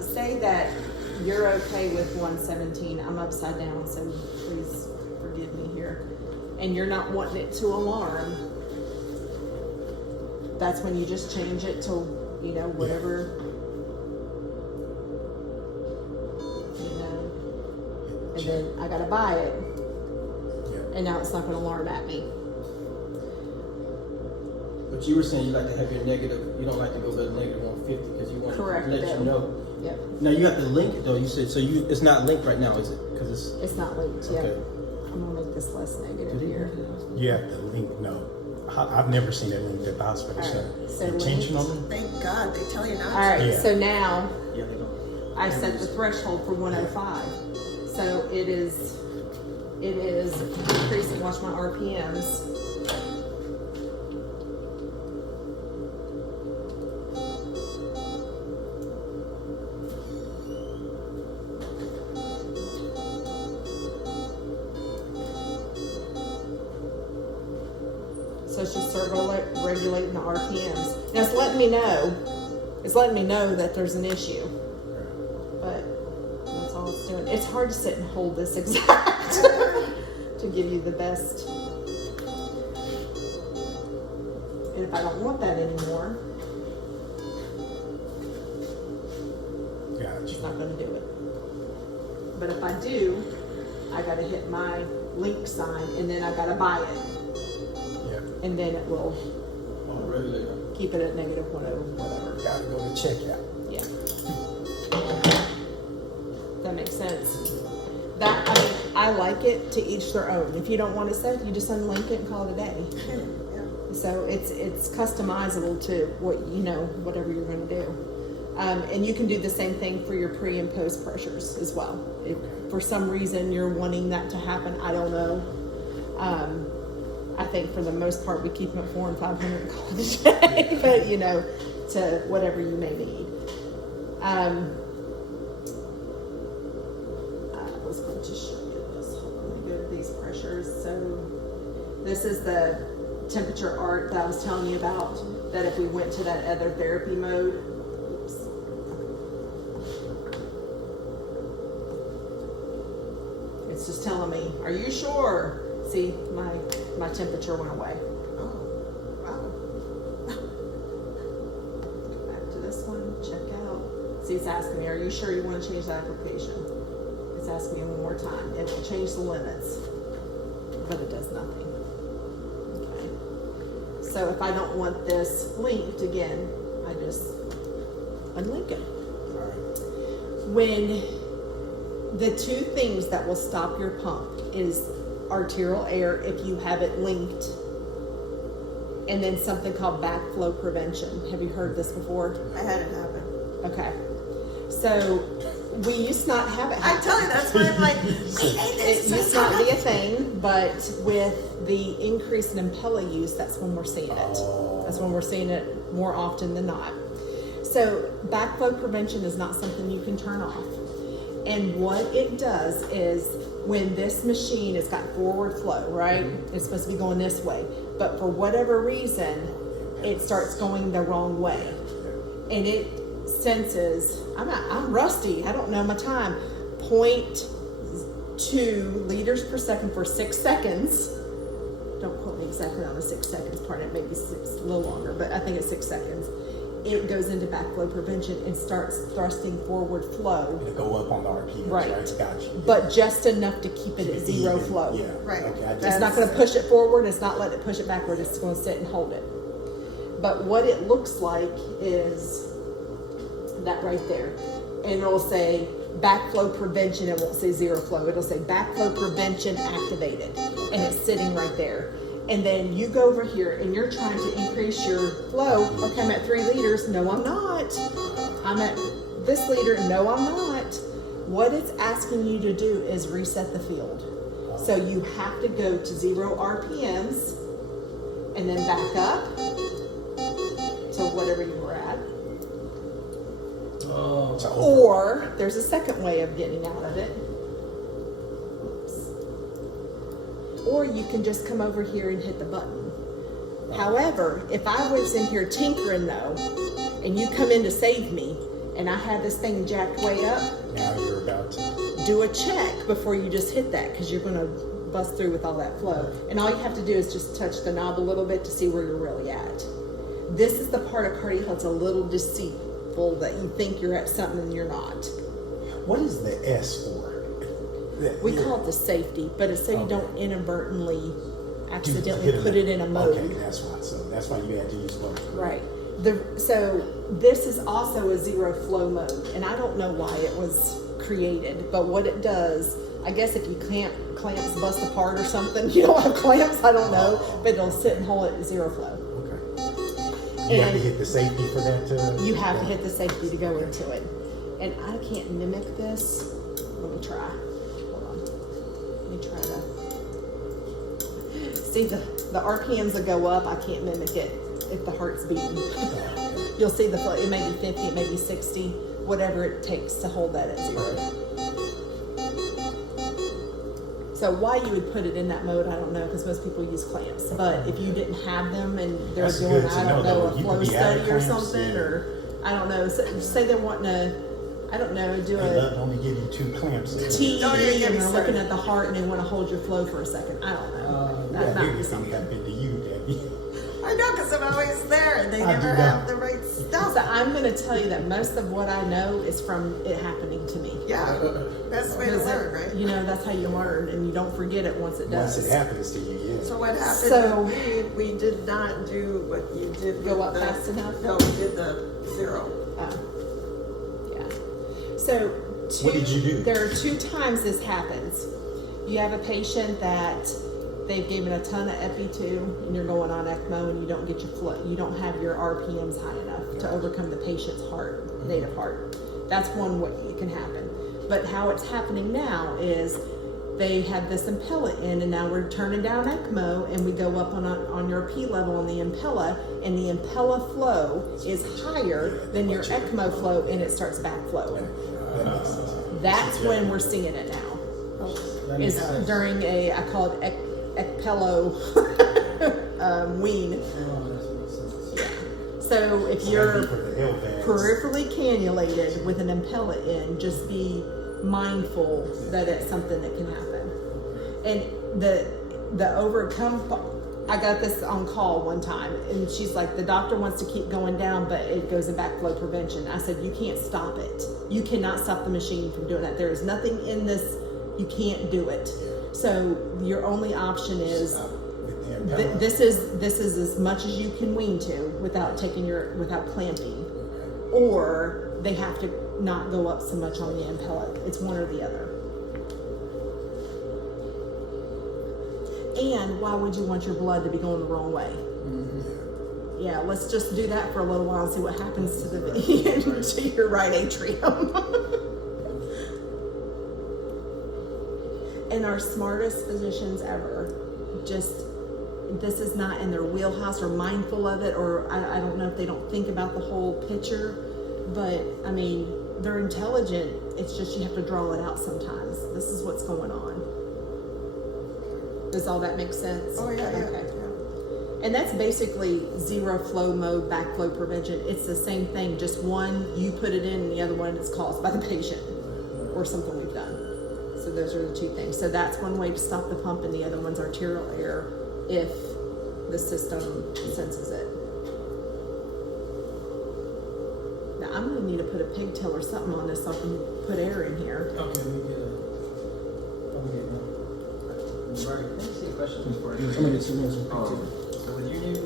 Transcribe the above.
Say that you're okay with 117. I'm upside down, so please forgive me here. And you're not wanting it to alarm. That's when you just change it to, whatever, and then I gotta buy it. And now it's not gonna alarm at me. But you were saying you like to have your negative, you don't like to go to negative 150 because you want to let you know. Yep. Now you have to link it though, you said, so it's not linked right now, is it? Because it's not linked, okay. Yep. I'm gonna make this less negative here. You have to link, no. I've never seen it linked at the hospital, so intentionally. Thank God, they tell you not to. All right, so now Yeah, they don't. I set the threshold for 105. So it is increasing. Watch my RPMs. So it's just regulating the RPMs. Now it's letting me know. It's letting me know that there's an issue. But that's all it's doing. It's hard to sit and hold this exact to give you the best. And if I don't want that anymore, it's not going to do it. But if I do, I got to hit my link sign and then I got to buy it. And then it will keep it at negative 10, whatever. Gotta go to checkout. Yeah. That makes sense. I like it to each their own. If you don't want it set, you just unlink it and call it a day. So it's customizable to whatever you're going to do. And you can do the same thing for your pre and post pressures as well. If for some reason you're wanting that to happen, I don't know. I think for the most part we keep them at 400 and 500 and call it a day, but to whatever you may need. I was going to show you this. Hold on, let me go to these pressures. So this is the temperature art that I was telling you about, that if we went to that other therapy mode, it's just telling me, are you sure? See, my temperature went away. Oh, wow. Go back to this one, check out. See, it's asking me, are you sure you want to change that application? It's asking me one more time. It will change the limits, but it does nothing. Okay. So if I don't want this linked again, I just unlink it. All right. When the two things that will stop your pump is arterial air if you have it linked, and then something called backflow prevention. Have you heard this before? I had it happen. Okay. So we used to not have it happen. I tell you, that's why I'm like, It used to not be a thing, but with the increase in Impella use, that's when we're seeing it. That's when we're seeing it more often than not. So backflow prevention is not something you can turn off. And what it does is, when this machine has got forward flow, right? It's supposed to be going this way. But for whatever reason, it starts going the wrong way. And it senses, I'm rusty, I don't know my time, 0.2 liters per second for 6 seconds. Don't quote me exactly on the 6 seconds part, it may be a little longer, but I think it's 6 seconds. It goes into backflow prevention and starts thrusting forward flow. It'll go up on the RPMs, Right. Gotcha. But just enough to keep it at zero Even. flow. Yeah. Right. Okay. It's not going to push it forward. It's not letting it push it backward. It's going to sit and hold it. But what it looks like is that right there. And it'll say backflow prevention. It won't say zero flow. It'll say backflow prevention activated. And it's sitting right there. And then you go over here and you're trying to increase your flow. Okay, I'm at 3 liters. No, I'm not. I'm at this liter. No, I'm not. What it's asking you to do is reset the field. So you have to go to 0 RPMs and then back up to whatever you were at. Or there's a second way of getting out of it. Or you can just come over here and hit the button. However, if I was in here tinkering though, and you come in to save me, and I had this thing jacked way up, Now you're about to. do a check before you just hit that, because you're going to bust through with all that flow. And all you have to do is just touch the knob a little bit to see where you're really at. This is the part of Cardiohelp that's a little deceitful, that you think you're at something and you're not. What is the S for? We call it the safety, but it's so you don't inadvertently accidentally Get put it in a mode. Okay, that's why. So that's why you had to use both. Right. So this is also a zero flow mode, and I don't know why it was created, but what it does, I guess if you clamps bust apart or something, you don't have clamps, I don't know, but it'll sit and hold it at zero flow. Okay. You have to hit the safety for that to. You have to hit the safety to go into it. And I can't mimic this. Let me try. Hold on. Let me try to see the RPMs that go up. I can't mimic it if the heart's beating. You'll see the flow. It may be 50, it may be 60, whatever it takes to hold that at zero. So why you would put it in that mode, I don't know, because most people use clamps. But if you didn't have them and they're That's doing, good to I don't know, know, though. a You flow could be out of study or clamps, something, yeah. or I don't know. So, say they're wanting to, I don't know, do They a love to only give you 2 clamps. TE Don't even get and me they're started. looking at the heart and they want to hold your flow for a second. I don't know. Yeah, That might maybe be something something. happened to you, Debbie. I know, because I'm always there and they I never do have that. the right stuff. So I'm going to tell you that most of what I know is from it happening to me. Yeah, best way to Because learn, right? You know, that's how you learn, and you don't forget it once it Once does. it happens to you, yeah. So what happened? So- we did not do what you did. Go with up the- fast enough? No, we did the 0. Yeah. So What did you do? There are 2 times this happens. You have a patient that they've given a ton of epi to, and you're going on ECMO, and you don't get your flow. You don't have your RPMs high enough to overcome the patient's heart, native heart. That's one way it can happen. But how it's happening now is they have this Impella in, and now we're turning down ECMO, and we go up on your P level on the Impella, and the Impella flow is higher than your ECMO flow, and it starts backflowing. That makes sense. That's when we're seeing it now. Is during I call it ECPello wean. So if you're peripherally cannulated with an Impella in, just be mindful that it's something that can happen. And the overcome, I got this on call one time, and she's like, the doctor wants to keep going down, but it goes in backflow prevention. I said, you can't stop it. You cannot stop the machine from doing that. There is nothing in this, you can't do it. So your only option is this is as much as you can wean to without clamping, or they have to not go up so much on the Impella. It's one or the other. And why would you want your blood to be going the wrong way? Yeah, let's just do that for a little while and see what happens to to your right atrium. And our smartest physicians ever, this is not in their wheelhouse or mindful of it, or I don't know if they don't think about the whole picture, but I mean, they're intelligent. It's just you have to draw it out sometimes. This is what's going on. Does all that make sense? Oh, yeah. Okay. And that's basically zero flow mode, backflow prevention. It's the same thing, just one, you put it in, and the other one is caused by the patient or something we've done. So those are the 2 things. So that's one way to stop the pump, and the other one's arterial air if the system senses it. Now I'm gonna need to put a pigtail or something on this so I can put air in here. Okay, let me get right. Let me see a question before. I'm gonna get some more. So with your new